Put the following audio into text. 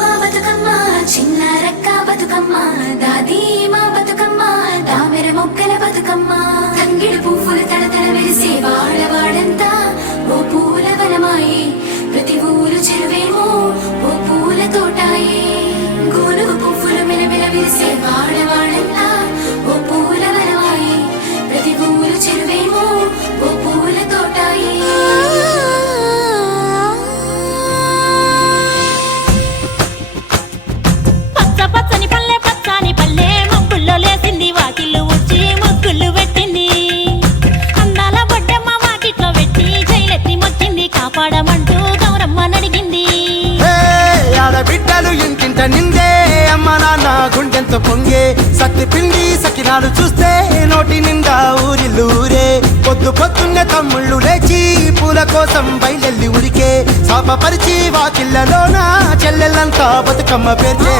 మా బతుకమ్మ చిన్న రక్క బతుకమ్మ దాది మా బతుకమ్మ దామెర మొక్కల బతుకమ్మ తంగిడు పువ్వులు తడతడ వెలిసే వాడవాడంతా ఓ పూల వనమాయే ప్రతి ఊరు చెరువేమో ఓ పూల తోటాయే గోనుగు పువ్వులు మెలమెల విరిసే వాడవాడంతా ఓ పూల వనమాయే ప్రతి ఊరు చెరువేమో ఓ పూల తోటాయే పచ్చని పల్లె పచ్చని పల్లె మబ్బుల్లో లేసింది వాకిళ్ళు ఊడ్చి ముగ్గులు పెట్టింది అందాల బొడ్డమ్మ వాకిట్లో పెట్టి జైలెత్తి మొక్కింది కాపాడమంటూ గౌరమ్మ నడిగింది ఆడబిడ్డలు ఇంటింట నిందే అమ్మ నాన్న గుండెంతో పొంగే సత్తి పిండి సకినాలు చూస్తే నోటి నిండా ఊరిల్లూరే పొద్దున్నే తమ్ముళ్ళు లేచి పూల కోసం బయలెల్లి ఉరికే శాపపరిచి వాకిళ్ళలోన చెల్లెళ్ళంతా బతుకమ్మ పేర్చే